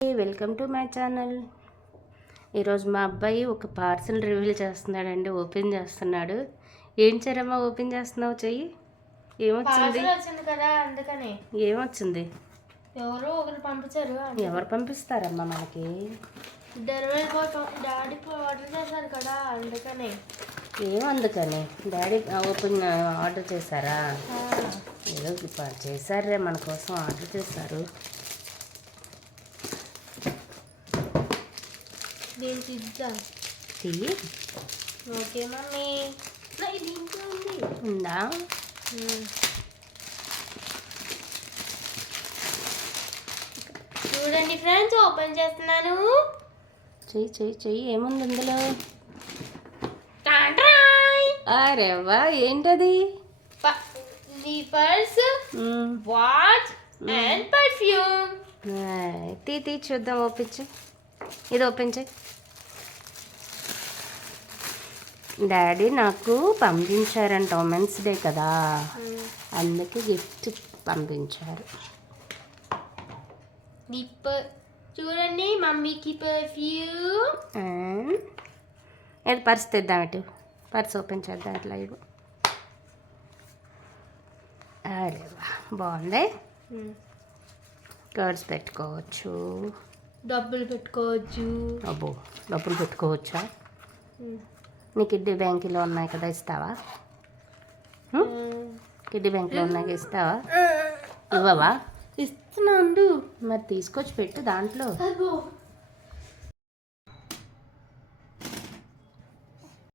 Welcome to my channel. ఈరోజు మా అబ్బాయి ఒక పార్సల్ రివీల్ చేస్తున్నాడండి, ఓపెన్ చేస్తున్నాడు. ఏం చేరమ్మా ఓపెన్ చేస్తున్నావు? చెయ్యి. ఏమొచ్చింది? కదా, అందుకని. ఏమొచ్చింది? ఎవరో ఒకరు పంపించారు. ఎవరు పంపిస్తారమ్మా మనకి? డెలివరీ బాయ్ డాడీ ఆర్డర్ చేశారు కదా, అందుకని. ఏమందుకని డాడీ ఓపెన్ ఆర్డర్ చేశారా? ఏదో చేశారే, మన కోసం ఆర్డర్ చేశారు. దీన్ని తీద్దాం. చెయ్యి. Okay mummy. దీంట్లో ఉంది. ఉందా? చూడండి ఫ్రెండ్స్, ఓపెన్ చేస్తున్నాను. చెయ్యి చెయ్యి చెయ్యి. ఏముంది ఇందులో? అరే వా, ఏంటది? Sleepers, watch and perfume. తీ చూద్దాం. ఓపెన్ చేయి. ఇది ఓపెన్ చేయి. డాడీ నాకు పంపించారంట, ఉమెన్స్ డే కదా, అందుకే గిఫ్ట్ పంపించారు. చూడండి మమ్మీకి పర్ఫ్యూమ్. ఇది పర్స్ తెద్దాం. ఇటు పర్స్ ఓపెన్ చేద్దాం. ఇట్లా ఇవ్వు. అరే వా, బాగుంది. కర్డ్స్ పెట్టుకోవచ్చు, డబ్బులు పెట్టుకోవచ్చు. అబ్బో, డబ్బులు పెట్టుకోవచ్చా? నీ కిడ్డీ బ్యాంకులో ఉన్నాయి కదా, ఇస్తావా? కిడ్డీ బ్యాంకులో ఉన్నాయి, ఇస్తావా? ఇవ్వవా? ఇస్తున్నాను. మరి తీసుకొచ్చి పెట్టు దాంట్లో.